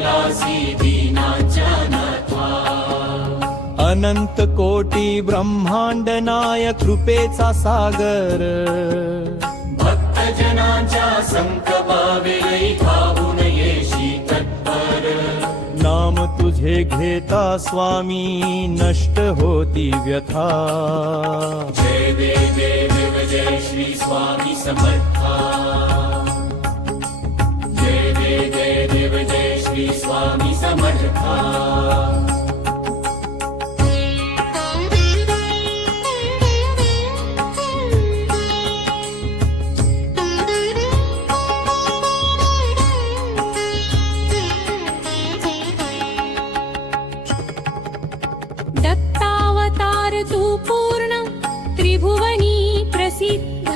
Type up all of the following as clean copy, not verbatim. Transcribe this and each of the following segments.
अवतरलासी दीनांच्या नाथा अनंत कोटी ब्रह्मांड नाय कृपेचा सागर भक्तजनांच्या संकपावेळी धावून येशी तत्पर नाम तुझे घेता स्वामी नष्ट होती व्यथा जय देव देव जय श्री स्वामी समर्था जय देव देव जय श्री स्वामी समर्था दत्तावतार तू पूर्ण त्रिभुवनी प्रसिद्ध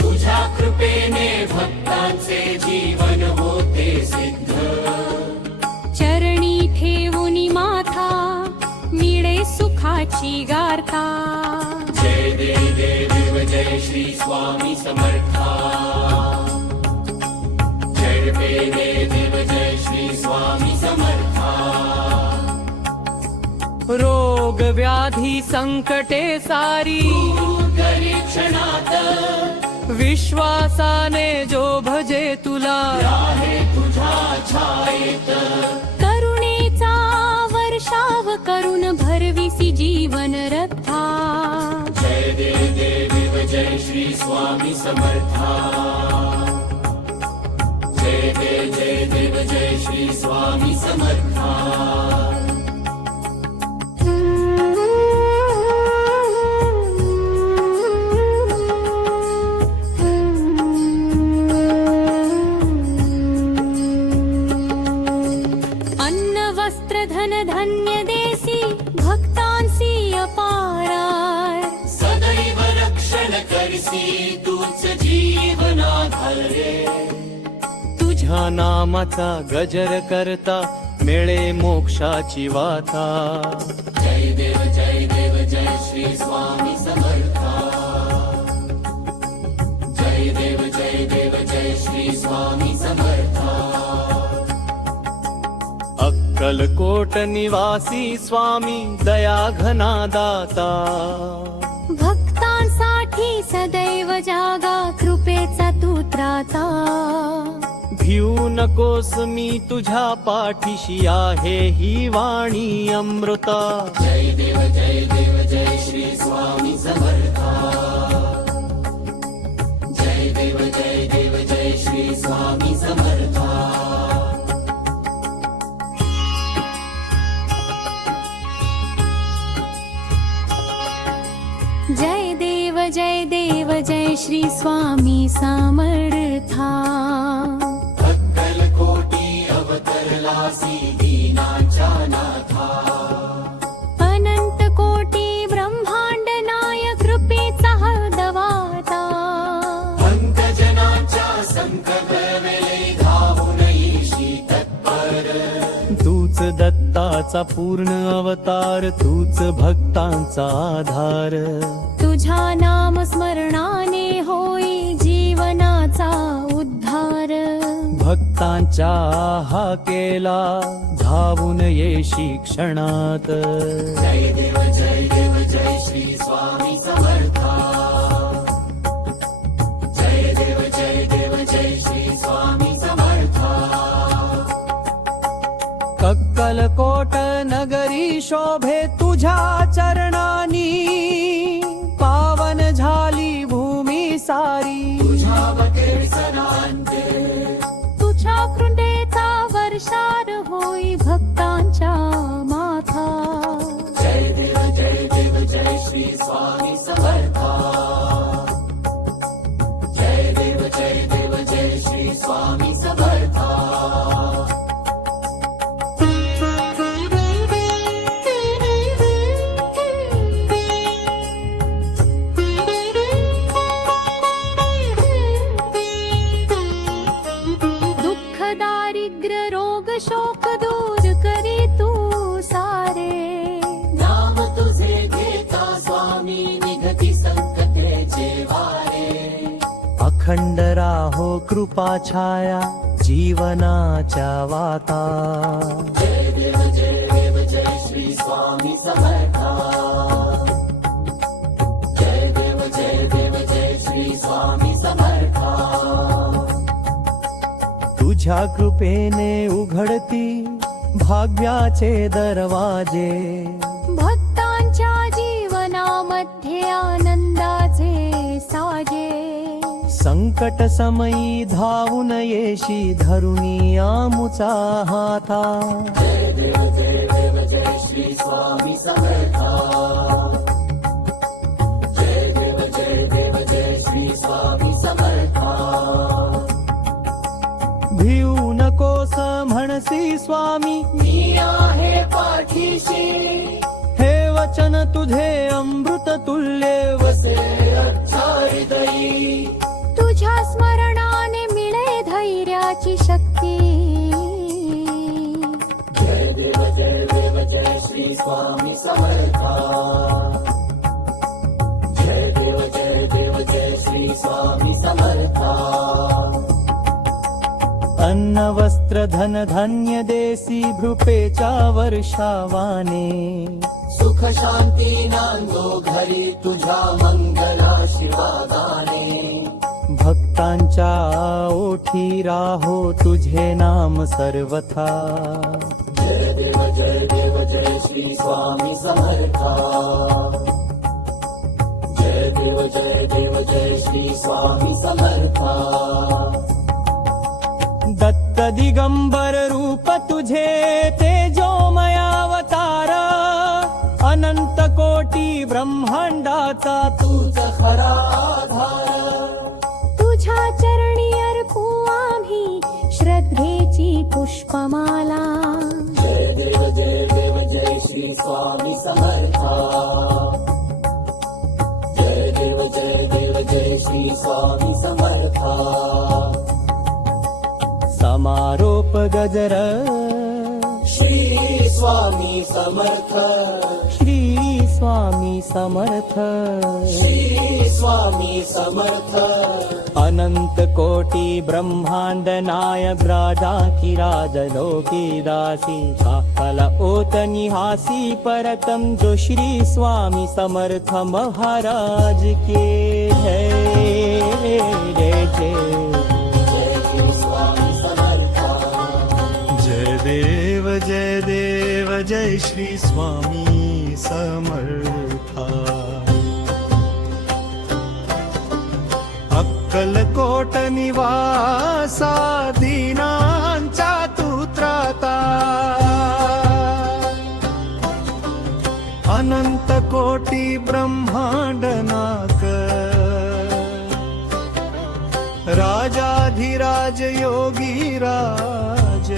तुझ्या कृपेने भक्तांचे जीवन होते सिद्ध चरणी ठेवुनी माथा मिळे सुखाची गाथा जय देव जय श्री स्वामी समर्था जय देव जय श्री स्वामी समर्था रोग व्याधी संकटे सारी क्षणात विश्वासाने जो भजे तुला आहे तुझ्या छायेत करुणेचा वर्षाव करून भरविसी जीवन रथा जय देव जय श्री स्वामी समर्था जय देव जय श्री स्वामी समर्था धन धन्य देसी भक्तांसी अपार सदैव रक्षण करसी तूच जीवनाधार रे तुझ्या नामाचा गजर करता मिळे मोक्षाची वाता जय देव जय श्री स्वामी समर्था जय देव जय श्री स्वामी समर्था अक्कलकोट निवासी स्वामी दया घना दाता भक्तांसाठी सदैव जागा कृपेचा तू त्राता भिऊ नकोस मी तुझ्या पाठीशी आहे ही वाणी अमृता जय देव जय श्री स्वामी समर्था जय देव जय श्री स्वामी समर्था जय देव जय श्री स्वामी समर्था अक्कलकोटी अवतरलासी दीनांच्या नाथा अनंत कोटी ब्रह्मांड नाय कृपेचा हदवाता भक्तजनांच्या संकटवेळी धावून येशी तत्पर तूच दत्ताचा पूर्ण अवतार तूच भक्तांचा आधार तुझ्या नाम स्मरणाने होई जीवनाचा उद्धार भक्तांच्या हा केला धावून येशी क्षणात जय देव जय श्री स्वामी समर्था जय देव जय श्री स्वामी समर्था अक्कलकोट नगरी शोभे तुझ्या चरणानी पावन झाली भूमी सारी तुझ्या व्यसनांते तुझ्या कृपेचा वर्षार होई भक्तांच्या माथा जय देव जय श्री स्वामी समर्था जय देव जय श्री स्वामी समर्था शोक दूर करी तू सारे नाम तुझे घेता स्वामी निघती संकटे वारे अखंड राहो कृपा छाया जीवनाच्या वाता जय देव जय श्री स्वामी समर्था जय देव जय श्री स्वामी समर्था तुझ्या कृपेने उघडती भाग्याचे दरवाजे भक्तांच्या जीवनामध्ये आनंदाचे साजे संकट समयी धावून येशी धरुणी आमुचा हाता जय देव जय श्री स्वामी समर्था जय देव जय श्री स्वामी समर्था भिऊ नकोस म्हणसी स्वामी मी आहे पाठीशी हे वचन तुझे अमृत तुल्य वसे अच्छा हृदयी तुझ्या स्मरणाने मिळे धैर्याची शक्ती जय देव जय श्री स्वामी समर्था जय देव जय श्री स्वामी समर्था अन्न वस्त्र धन धान्य देसी भृपेच्या वर्षावाने सुख शांती नांदो घरी तुझ्या मंगलाशीर्वादाने भक्तांच्या ओठी राहो तुझे नाम सर्वथा जय देव जय श्री स्वामी समर्था जय देव जय श्री स्वामी समर्था दत्त दिगंबर रूप तुझे तेजोमयावतार अनंत कोटी ब्रह्मांडाचा तूच खरा आधार तुझ्या चरणी अर्पू आम्ही श्रद्धेची पुष्पमाला जय देव जय श्री स्वामी समर्था जय देव जय श्री स्वामी समर्था समारोप गजर श्री स्वामी समर्थ श्री स्वामी समर्थ श्री स्वामी समर्थ अनंत कोटी ब्रह्मांड नायक राजा की राज लोकी दासी काकल ओत निहासी परतम जो श्री स्वामी समर्थ महाराज के जय जय जय जय स्वामी समर्था जय देव जय श्री स्वामी समर्था अक्कलकोट निवासा दीनांचा तू त्राता अनंत कोटी ब्रह्मांड नाक राजाधिराज योगी राज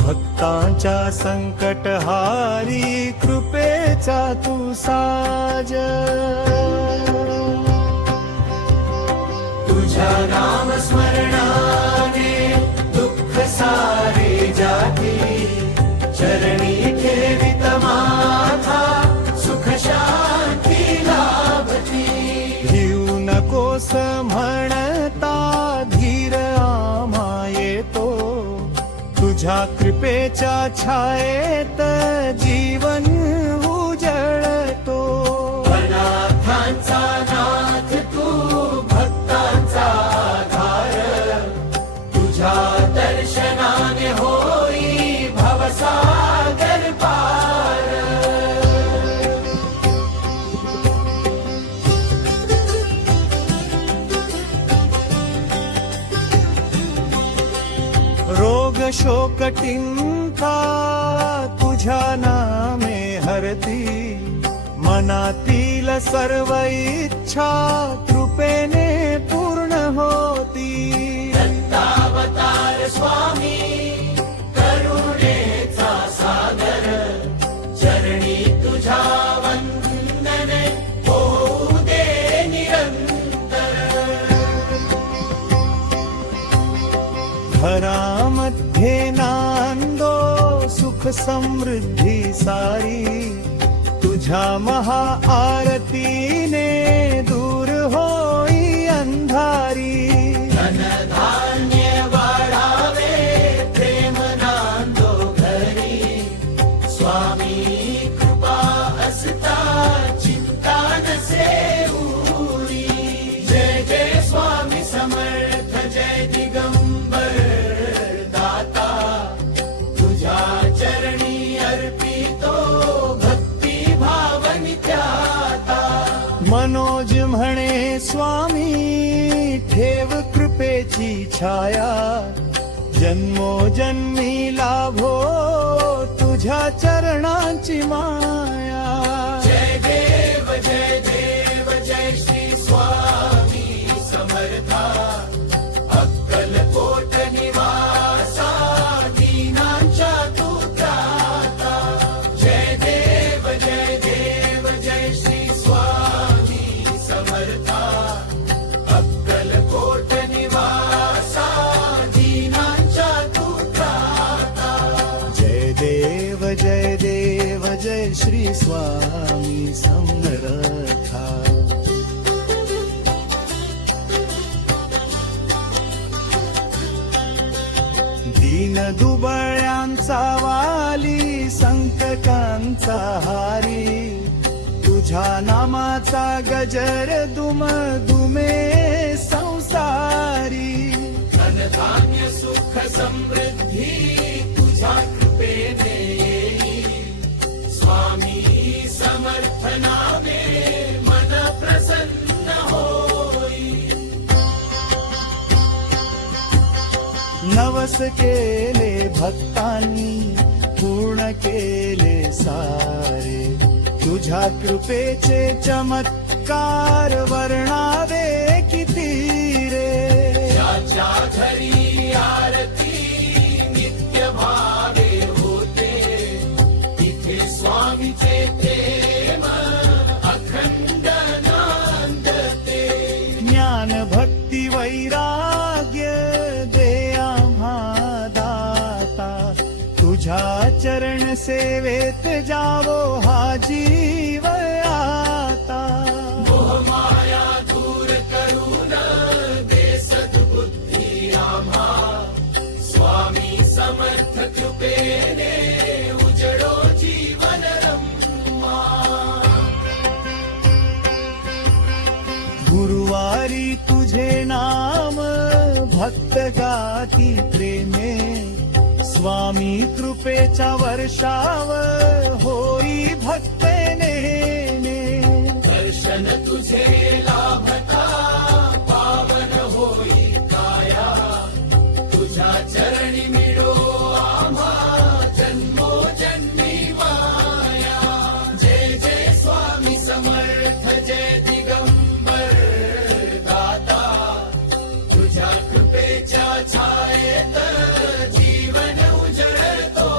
भक्तांच्या संकटहारी कृपेचा तू साज तुझ्या नाम स्मरणाने दुःख सारे जाती चरणी ठेवित माथा सुख शांती लाभती भिऊ नकोस म्हणता धीर आम्हा येतो तुझ्या कृपेच्या छायेत जीवन उजळतो अनाथांचा नाथ तू भक्तांचा आधार तुझ्या दर्शनाने होई भवसागर पार रोग शोक टिंका तुझ्या नामे हरती मनातील सर्व इच्छा कृपेने पूर्ण होती दत्तावतार स्वामी करुणेचा सागर चरणी तुझ्या वंदन होऊ दे निरंतर घरामध्ये नांदो सुख समृद्धी सारी तुझ्या महा आरतीने दूर होई अंधारी धन कृपेची छाया जन्मोजन्मी लाभो तुझ्या चरणांची माया जय देव जय श्री स्वामी समर्था अक्कलकोट निवासा दीनांच्या तू त्राता जय देव जय श्री स्वामी समर्था अक्कलकोट निवासा दीनांच्या तू त्राता जय देव जय श्री स्वामी समर्था दीन दुबळ्यांचा वाली संकटांचा हारी तुझ्या नामाचा गजर दुम दुमे संसारी धनधान्य सुख समृद्धी तुझ्या कृपेने येई स्वामी समर्थ नामे मन प्रसन्न होई नवस केले भक्तांनी पूर्ण केले सारे तुझ्या कृपेचे चमत्कार वर्णावे किती रे ज्याच्या घरी आरती नित्य भावे होते तिथे स्वामीचे प्रेम अखंड नांदते ज्ञान भक्ती वैराग्य दे आम्हा दाता तुझ्या चरण सेवेत जावो हा जीव आता मोहमाया दूर करून दे सद्बुद्धी आम्हा स्वामी समर्थ कृपेने उजळो जीवन रम्मा गुरुवारी तुझे नाम भक्त गाती प्रेमे स्वामी कृपेच्या वर्षाव होई भक्तने दर्शन तुझे लाभता पावन होई काया तुझ्या चरणी मिळो आम्हा जन्मोजन्मी माया जय स्वामी समर्थ जय दिगंबर दाता तुझ्या कृपेच्या छायेत जीवन उजळतो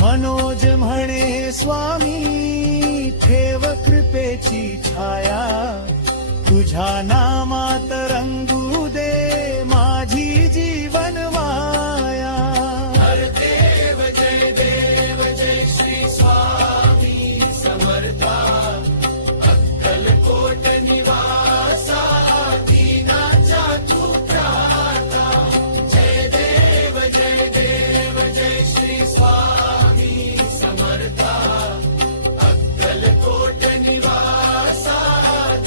मनोज म्हणे स्वामी ठेव कृपेची छाया तुझ्या नामात रंगू दे माझी जीवन माया हर देव जय श्री स्वामी समर्था अक्कलकोट निवासा दीनाच्या तू त्राता जय देव जय श्री स्वामी समर्था अक्कलकोट निवासा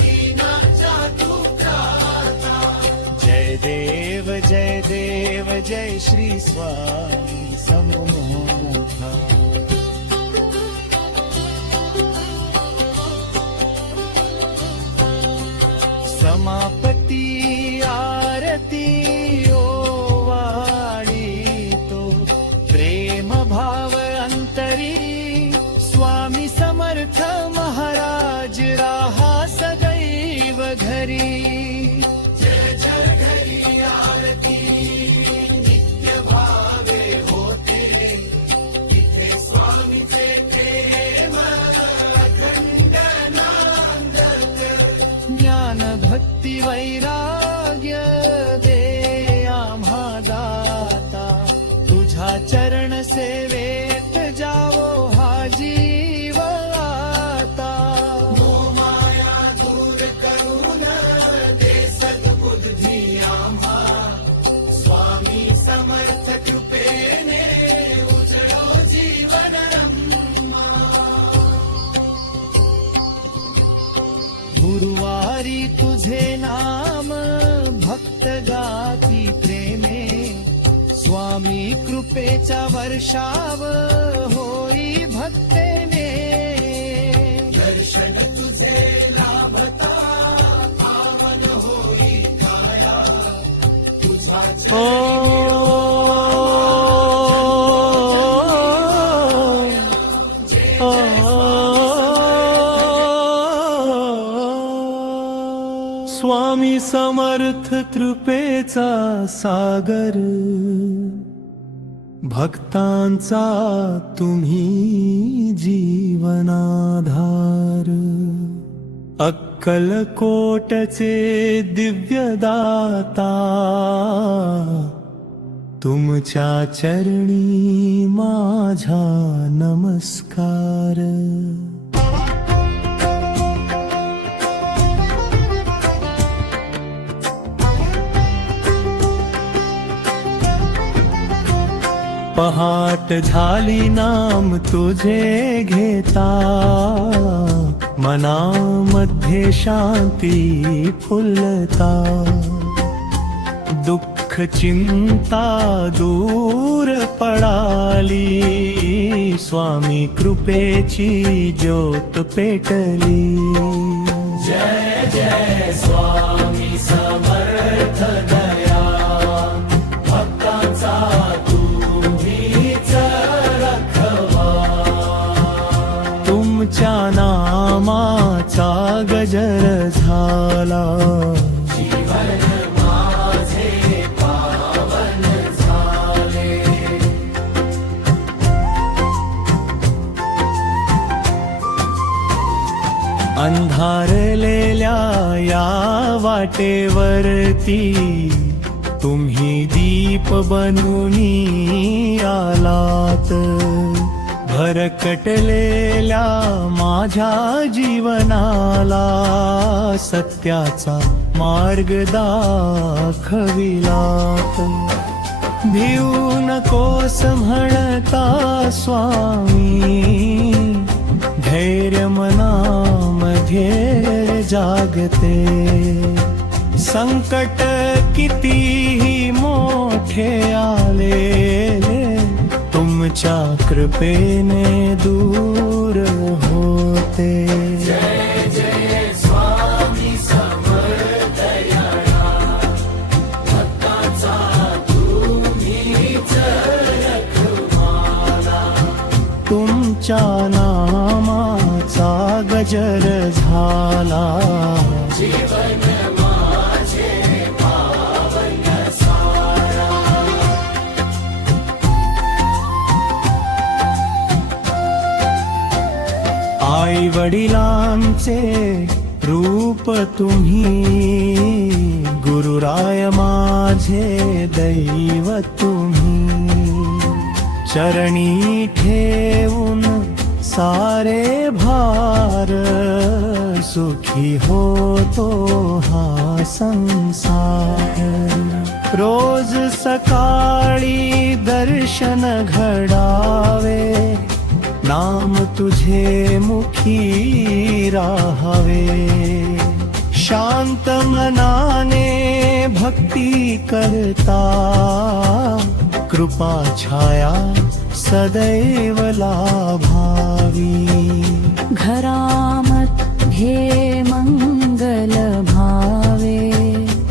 दीनाच्या तू त्राता जय देव जय श्री स्वामी समोथा समापती आरती ओवाळी तो प्रेम भाव अंतरी स्वामी समर्थ महाराज राहा सदैव घरी जय घरी आरती नित्य भावे होते इथे स्वामीचे प्रेम अखंड नांदते ज्ञान भक्ती वैराग्य दे आम्हा दाता तुझ्या चरण सेवेत जावो हा जीव आता मोहमाया दूर करून दे सद्बुद्धी आम्हा स्वामी समर्थ कृपेने उजळो जीवन रम्मा गुरुवारी तुझे नाम भक्त गाती प्रेमे स्वामी कृपेचा वर्षाव होई भक्तेने दर्शन तुझे लाभता पावन होई काया स्वामी समर्थ कृपेचा सागर, भक्तांचा तुम्ही जीवनाधार, अक्कलकोटचे दिव्यदाता, तुमच्या चरणी माझा नमस्कार. पहाट झाली नाम तुझे घेता, मनामध्ये शांती फुलता, दुःख चिंता दूर पडाली, स्वामी कृपेची ज्योत पेटली. जय जय स्वामी समर्थ दया, भक्तांचा तुम्हीच रखवा. तुमच्या नामाचा गजर झाला, जीवन माझे पावन झाले. अंधारलेल्या या वाटेवरती तुम्ही दीप बनूनी आलात, भरकटलेल्या माझ्या जीवनाला सत्याचा मार्ग दाखविलात. भिऊ नकोस म्हणता स्वामी, धैर्य मनामध्ये जागते. संकट कितीही मोठे आले, तुमच्या कृपेने दूर होते. जय जय स्वामी समर्थ दयाळा, भक्तांचा तुम्हीच रखवाला. तुमच्या नामाचा गजर झाला, जीवन माझे पावन सारा. आई वडिलांचे रूप तुम्ही, गुरुराय माझे दैव तुम्ही. चरणी ठेवून सारे भार, सुखी होतो हा संसार. रोज सकाळी दर्शन घडावे, नाम तुझे मुखी राहावे. शांत मनाने भक्ती करता, कृपा छाया सदैव लाभावी. घरामध्ये मंगल भावे,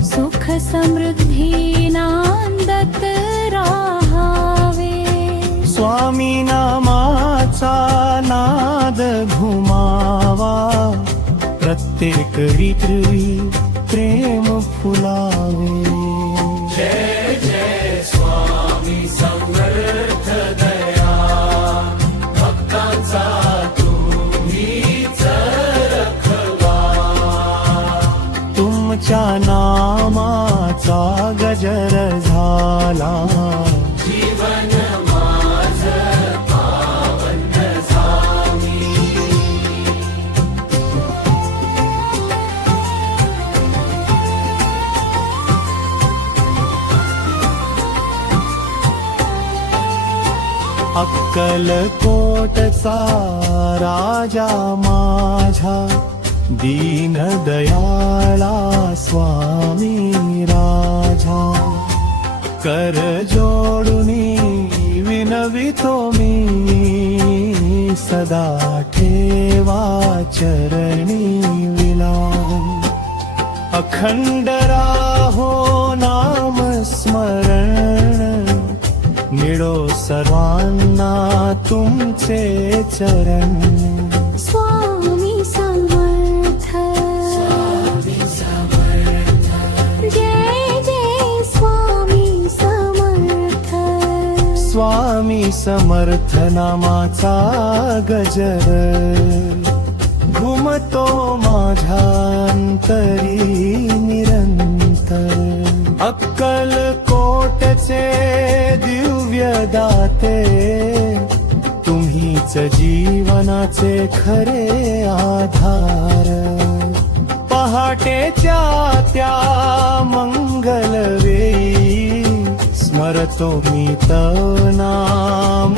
सुख समृद्धी नांदत राहावे. स्वामी नामाचा नाद घुमावा, प्रत्येक ऋतवी प्रेम फुलावे. जय जय स्वामी समर्थ दया, भक्तांचा तुम्हीच रखवा. तुमच्या नामाचा गजर झाला, जीवन माझं पावन झाली. अक्कलकोटचा राजा माझा, दीन दयाळा स्वामी राजा. कर जोडुनी विनवितो मी, सदा ठेवा चरणी विलास. अखंड राहो नाम स्मरण, स्मरण मिळो सर्वांना तुमचे चरण स्वामी समर्थ जय जय स्वामी समर्थ स्वामी समर्थ नामाचा गजर घुमतो माझ्या अंतरी निरंतर अक्कल कोटचे दिव्य दाते तुम्हीच जीवनाचे खरे आधार पहाटेच्या त्या मंगल वेळी स्मरतो मी तव नाम